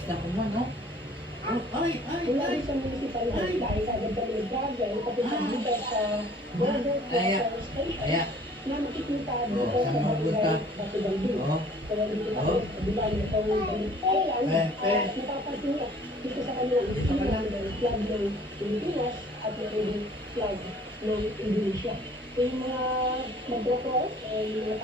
pista ko man, no? Oh, Wala rin sa municipality dahil sa agad kami nag-travel, kapag dito sa border Aya. na makikita Oh, dito sa saan mo punta? barangay Batugandu. Oh, Kaya dito kami, oh. kabila ng Pawang Island, napapansin nga dito sa kanilang isila ng flag ng Pilipinas at ng flag ng Indonesia. So yung mga mag-doctors, yung mga